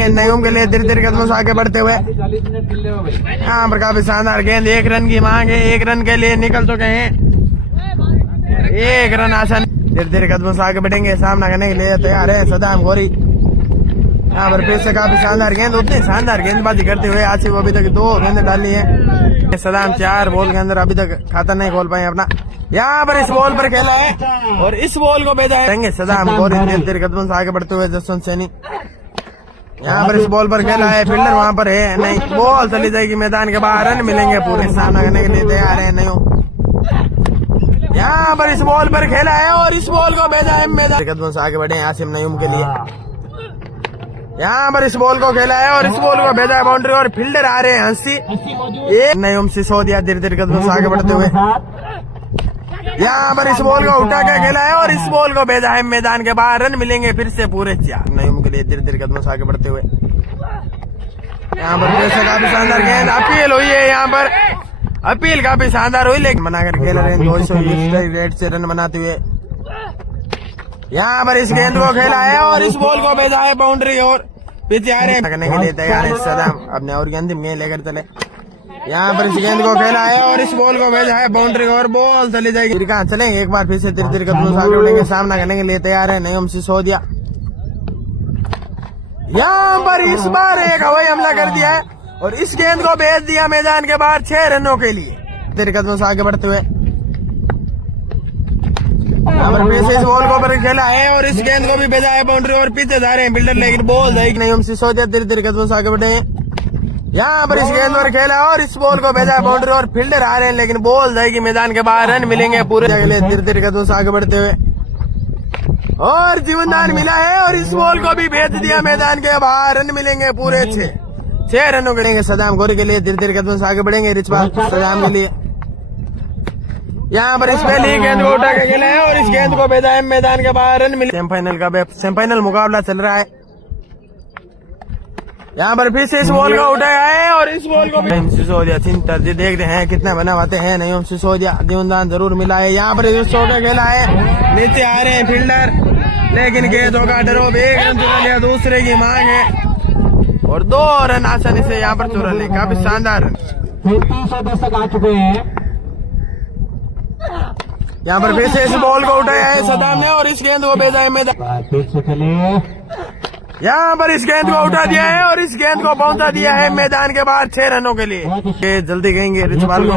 बढ़ेंगे नयूम के लिए धीरे धीरे कदमों से आगे बढ़ते हुए। यहाँ पर काफी शानदार गेंद, 1 रन की मांग है, 1 रन के लिए निकल चुके हैं, 1 रन आसान। धीरे धीरे कदमों से आगे बढ़ेंगे, सामना करने के लिए तैयार है सदाम गोरी। यहाँ पर फिर से काफी शानदार गेंद, उतनी शानदार गेंदबाजी करते हुए आसिफ अभी तक 2 गेंद डाली है। सदाम 4 बॉल के अंदर अभी तक खाता नहीं खोल पाए अपना। यहाँ पर इस बॉल पर खेला है और इस बॉल को भेजा है सदाम गोरी। धीरे धीरे कदमों से आगे बढ़ते हुए जसवंत सैनी। यहाँ पर इस बॉल पर खेला है, फील्डर वहाँ पर है नहीं, बॉल चली जाएगी मैदान के बाहर, रन मिलेंगे पूरे। सामना करने के लिए तैयार है नयूम। यहाँ पर इस बॉल पर खेला है और इस बॉल को भेजा है मैदान। कदमों से आगे बढ़े हैं आसिम नयूम के लिए। यहाँ पर इस बॉल को खेला है और इस बॉल को भेजा है बाउंड्री और फील्डर आ रहे हैं हंसी। नयूम सिसोदिया धीरे धीरे कदमों से आगे बढ़ते हुए। यहाँ पर इस बॉल को उठा के खेला है और इस बॉल को भेजा है मैदान के बाहर, रन मिलेंगे फिर से पूरे 4 नयूम के लिए। धीरे धीरे कदमों से आगे बढ़ते हुए यहाँ पर फिर से काफी शानदार गेंद, अपील हुई है, यहाँ पर अपील काफी शानदार हुई लेकिन बनाकर खेल रहे हैं 220 रेट से रन बनाते हुए। यहाँ पर इस गेंद को खेला है और इस बॉल को भेजा है बाउंड्री और पीछे आ रहे हैं करने के लिए तैयार है सदाम अपने और गेंद में लेकर चले। यहाँ पर इस गेंद को खेला है और इस बॉल को भेजा है बाउंड्री और बॉल चली जाएगी। फिर कहाँ चलेंगे, एक बार फिर से धीरे धीरे कदमों से आगे बढ़ेंगे, सामना करने के लिए तैयार है नयूम सिसोदिया। यहाँ पर इस बार एक हवाई हमला कर दिया है और इस गेंद को भेज दिया मैदान के बाहर 6 रनों के लिए। धीरे कदमों से आगे बढ़ते हुए यहाँ पर फिर से इस बॉल को पर खेला है और इस गेंद को भी भेजा है बाउंड्री और पीछे जा रहे हैं फील्डर लेकिन बॉल जाएगी नयूम सिसोदिया। धीरे धीरे कदमों से आगे बढ़े। यहाँ पर इस गेंद पर खेला और इस बॉल को भेजा है बाउंड्री और फील्डर आ रहे हैं लेकिन बॉल जाएगी मैदान के बाहर, रन मिलेंगे पूरे। धीरे धीरे कदमों से आगे बढ़ते हुए और जीवनदान मिला है और इस बॉल को भी भेज दिया मैदान के बाहर, रन मिलेंगे पूरे 6 रनों करेंगे सदाम गोरी के लिए। धीरे धीरे कदमों से आगे बढ़ेंगे रिचपाल सदाम के लिए। यहाँ पर इस पहली गेंद को उठा के खेला है और इस गेंद को भेजा है मैदान के बाहर, रन मिले। सेमीफाइनल मुकाबला चल रहा है। यहाँ पर फिर से इस बॉल को उठाया है और इस बॉल को सिसोदिया तरजीह देखते हैं कितना बनाते हैं नयूम सिसोदिया। जीवनदान जरूर मिला है। यहाँ पर खेला है, नीचे आ रहे हैं फील्डर लेकिन गेंदों का डरो, 1 रन चुरा लिया, दूसरे की मांग है और 2 रन आसानी से यहाँ पर चुरा ले। काफी शानदार रन। 300 दर्शक आ चुके हैं। यहाँ पर फिर से इस बॉल को उठाया है सदाम ने और इस गेंद को भेजा है मैदान। यहाँ पर इस गेंद को उठा दिया है और इस गेंद को पहुंचा दिया है मैदान के बाहर 6 रनों के लिए। जल्दी कहेंगे रिचपाल को।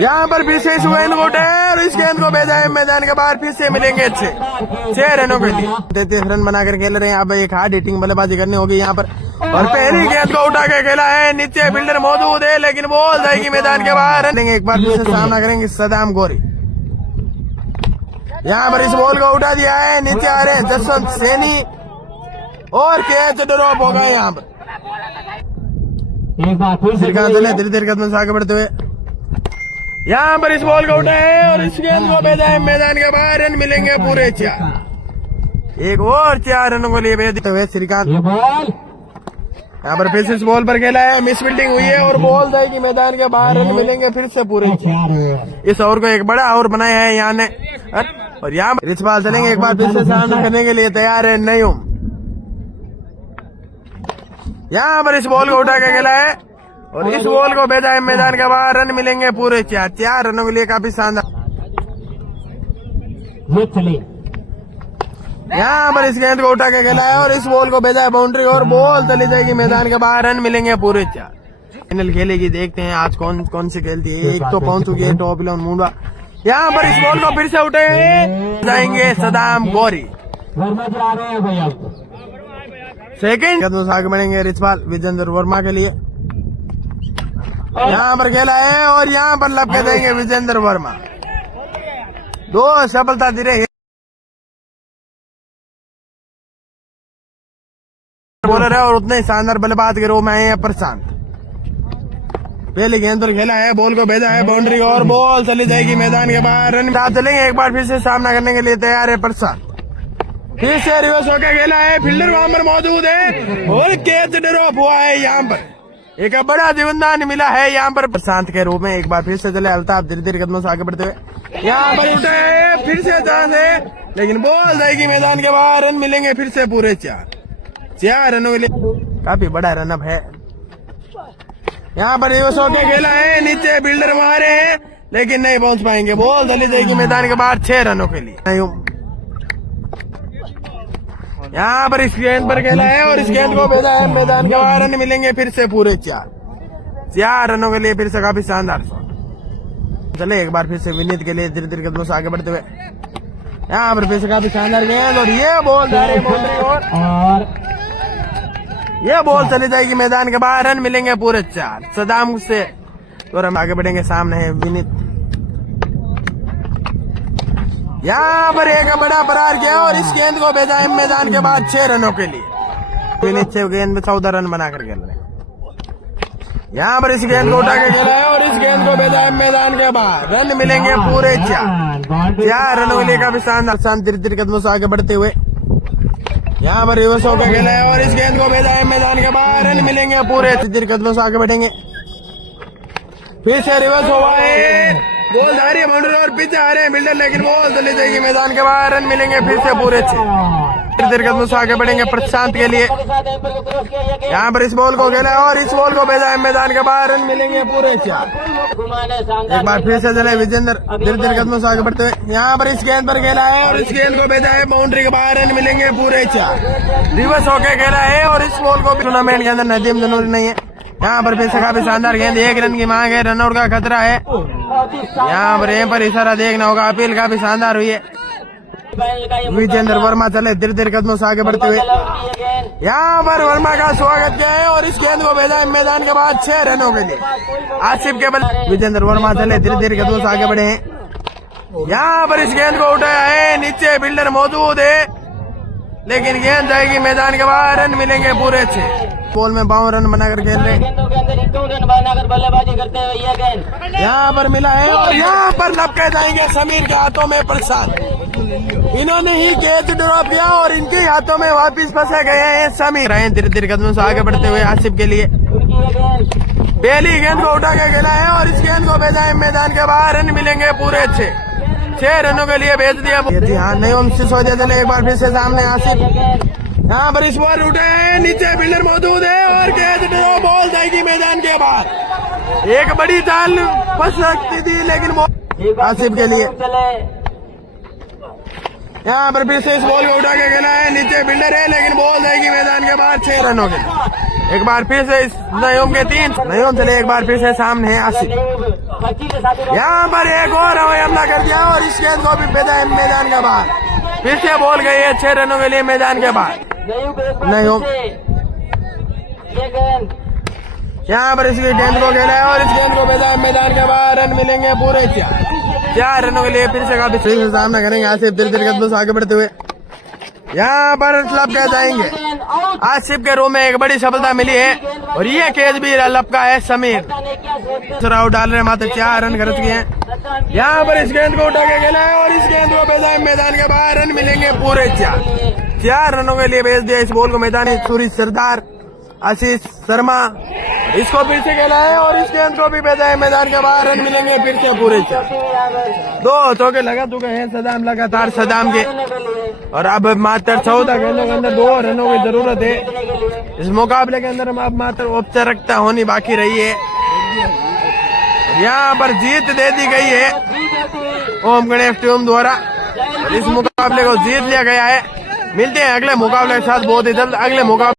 यहाँ पर फिर से इस गेंद को उठाया और इस गेंद को भेजा है मैदान के बाहर, फिर से मिलेंगे 6 रनों के लिए। 33 रन बनाकर खेल रहे हैं। अब एक हार्ड हिटिंग बल्लेबाजी करनी होगी यहाँ पर और पहली गेंद को उठा के खेला है, नीचे फील्डर मौजूद है लेकिन बॉल जाएगी मैदान के बाहर। एक बार फिर से सामना करेंगे सदाम गोरी। यहाँ पर इस बॉल को उठा दिया है, नीचे आ रहे हैं जसवंत सैनी और कैच ड्रॉप होगा यहाँ पर। चले धीरे धीरे कदम से आगे बढ़ते हुए यहाँ पर इस बॉल को उठाया है और इस गेंद को भेजा है मैदान के बाहर, रन मिलेंगे पूरे 4। एक और 4 रनों को लिए भेजते हुए श्रीकांत। यहाँ पर फिर से इस बॉल पर खेला है, मिस फील्डिंग हुई है और बॉल जाएगी मैदान के बाहर, रन मिलेंगे फिर से पूरे 4। इस ओवर को एक बड़ा ओवर बनाया है यहाँ ने और यहाँ रिचपाल चलेंगे एक बार फिर से सामना करने के लिए तैयार है नयूम। यहाँ पर इस बॉल को उठा के खेला है और इस बॉल को भेजा है मैदान के बाहर, रन मिलेंगे पूरे 4 रनों के लिए। काफी शानदार। यहाँ पर इस गेंद को उठा के खेला है और इस बॉल को भेजा है बाउंड्री और बॉल चली जाएगी मैदान के बाहर, रन मिलेंगे पूरे 4। फाइनल खेलेगी, देखते हैं आज कौन कौन सी खेलती है। एक तो पहुंच चुकी है टॉप इलेवन मुंडा। यहाँ पर इस बॉल को फिर से उठे जाएंगे सदाम गोरी। सेकंड कदम से आगे बढ़ेंगे रिचपाल विजेंद्र वर्मा के लिए। यहाँ पर खेला है और यहाँ पर लपके देंगे विजेंद्र वर्मा। 2 सफलता धीरे बॉलर है और उतने शानदार बल्लेबाज के रूप में है प्रशांत। पहली गेंद पर खेला है, बॉल को भेजा है बाउंड्री और बॉल चली जाएगी मैदान के बाहर, रन चलेंगे। एक बार फिर से सामना करने के लिए तैयार है प्रशांत। फिर से रिवर्स होकर खेला है, फील्डर वहां पर मौजूद है और कैच ड्रॉप हुआ है। यहाँ पर एक बड़ा जीवनदान मिला है यहाँ पर प्रशांत के रूप में। एक बार फिर से चले अल्ताफ धीरे धीरे कदमों से आगे बढ़ते हुए। यहाँ पर उठा है, फिर से चांस है लेकिन बॉल जाएगी मैदान के बाहर, रन मिलेंगे फिर से पूरे 4। 4 रनों के लिए काफी बड़ा रनअप है। यहाँ पर रिवर्स होके खेला है, नीचे बिल्डर मारे हैं लेकिन नहीं पहुंच पाएंगे। बॉल चली जाएगी मैदान के बाहर 6 रनों के लिए। यहाँ पर इस गेंद पर खेला है और इस गेंद को भेजा है मैदान के बाहर। रन मिलेंगे फिर से पूरे 4 रनों के लिए। फिर से काफी शानदार शॉट। चले एक बार फिर से विनीत के लिए धीरे धीरे कदमों से आगे बढ़ते हुए। यहाँ पर फिर से काफी शानदार गेंद और ये बॉल जा रही है और ये बॉल चली जाएगी मैदान के बाहर। रन मिलेंगे पूरे 4 सदाम से। और हम आगे बढ़ेंगे। सामने है विनीत। यहाँ पर एक बड़ा प्रहार किया और इस गेंद को भेजा है मैदान के बाहर 6 रनों के लिए। विनीत 6 गेंद में 14 रन बनाकर खेल रहे हैं। यहाँ पर इस गेंद को उठा के खेला है और इस गेंद को भेजा है मैदान के बाहर। रन मिलेंगे पूरे 4 रनों के लिए। काफी शानदार धीरे धीरे कदमों से आगे बढ़ते हुए। यहाँ पर रिवर्स होकर खेला है और इस गेंद को भेजा है मैदान के बाहर। रन मिलेंगे पूरे 3 कदमों से आगे बढ़ेंगे। फिर से रिवर्स हुआ है, बॉल जा रही है बाउंड्री और पीछे आ रहे हैं बिल्डर लेकिन बॉल चली जाएगी मैदान के बाहर। रन मिलेंगे फिर से पूरे 6 कदमों से आगे बढ़ेंगे प्रशांत के लिए। यहाँ पर इस बॉल को खेला है और इस बॉल को भेजा है मैदान के बाहर। रन मिलेंगे पूरे 4। एक बार फिर से चले विजेंद्र धीरे धीरे कदमों से आगे बढ़ते हुए। यहाँ पर इस गेंद पर खेला है और इस गेंद को भेजा है बाउंड्री के बाहर। रन मिलेंगे पूरे 4। रिवर्स होके खेला है और इस बॉल को टूर्नामेंट के अंदर नदीम जरूरी नहीं है। यहाँ पर फिर से काफी शानदार गेंद। 1 रन की मांग है, रनआउट का खतरा है। यहाँ पर इशारा देखना होगा। अपील काफी शानदार हुई है। विजेंद्र वर्मा चले धीरे धीरे कदमों से आगे बढ़ते हुए। यहाँ पर वर्मा का स्वागत किया है और इस गेंद को भेजा है मैदान के बाद 6 रनों के लिए। आसिफ के बल विजेंद्र वर्मा चले धीरे धीरे कदमों से आगे बढ़े हैं। यहाँ पर इस गेंद को उठाया है, नीचे बिल्डर मौजूद है लेकिन गेंद जाएगी मैदान के बाहर। रन मिलेंगे पूरे 6। बॉल में 52 रन बनाकर खेल रहे हैं। बल्लेबाजी करते हुए ये गेंद यहाँ पर मिला है और यहाँ पर लपके जाएंगे समीर के हाथों में प्रशांत। इन्होंने ही कैच ड्रॉप किया और इनके हाथों में वापिस फंसे गए हैं समीर। धीरे धीरे कदमों से आगे बढ़ते हुए आसिफ के लिए पहली गेंद को उठा के खेला है और इस गेंद को भेजा है मैदान के बाहर। रन मिलेंगे पूरे 6 रनों के लिए भेज दिया। हाँ नहीं सिसोदिया चले एक बार फिर से सामने आसिफ। यहाँ पर इस बार उठे हैं, नीचे बिल्डर मौजूद है और कैच ड्रॉप। बॉल जाएगी मैदान के बाहर। एक बड़ी चाल फंस सकती थी लेकिन आसिफ के लिए। यहाँ पर फिर से इस बॉल को उठा के खेला है, नीचे बिल्डर है लेकिन बॉल जाएगी मैदान के बाहर 6 रनों के। एक बार फिर से इस नयोम के 3 नयोम चले एक बार फिर से सामने है आसिफ। यहाँ पर एक और हमला कर दिया और इस गेंद को भी भेजा है मैदान के बाहर। फिर से बॉल गई है 6 रनों के लिए मैदान के बाहर। नयोम यहाँ पर इसकी गेंद को खेला है और इस गेंद को भेजा है मैदान के बाहर। रन मिलेंगे पूरे 4 रनों के लिए। फिर से काफी सही से सामना करेंगे आसिफ धीरे धीरे कदमों से आगे बढ़ते हुए। यहाँ पर लपका जाएंगे। आसिफ के रो में एक बड़ी सफलता मिली है और ये कैच भी लपका है समीर। आउट डाल रहे मात्र 4 रन खर्च किए हैं। यहाँ पर इस गेंद को उठा के खेला है और इस गेंद को भेजा है मैदान के बाहर। रन मिलेंगे पूरे 4 रनों के लिए भेज दिया इस बॉल को मैदान। सूरी सरदार आशीष शर्मा इसको फिर से खेला है और इस गेंद को भी भेजा है मैदान के बाहर। रन मिलेंगे फिर से पूरे 4। 2 चौके लगा चुके हैं सदाम लगातार सदाम के और अब मात्र 14 गेंदों के अंदर 2 रनों की जरूरत है। इस मुकाबले के अंदर अब मात्र औपचारिकता होनी बाकी रही है। यहाँ पर जीत दे दी गई है ओम गणेश टीम द्वारा। इस मुकाबले को जीत लिया गया है। मिलते हैं अगले मुकाबले के साथ बहुत ही जल्द। अगले मुकाबले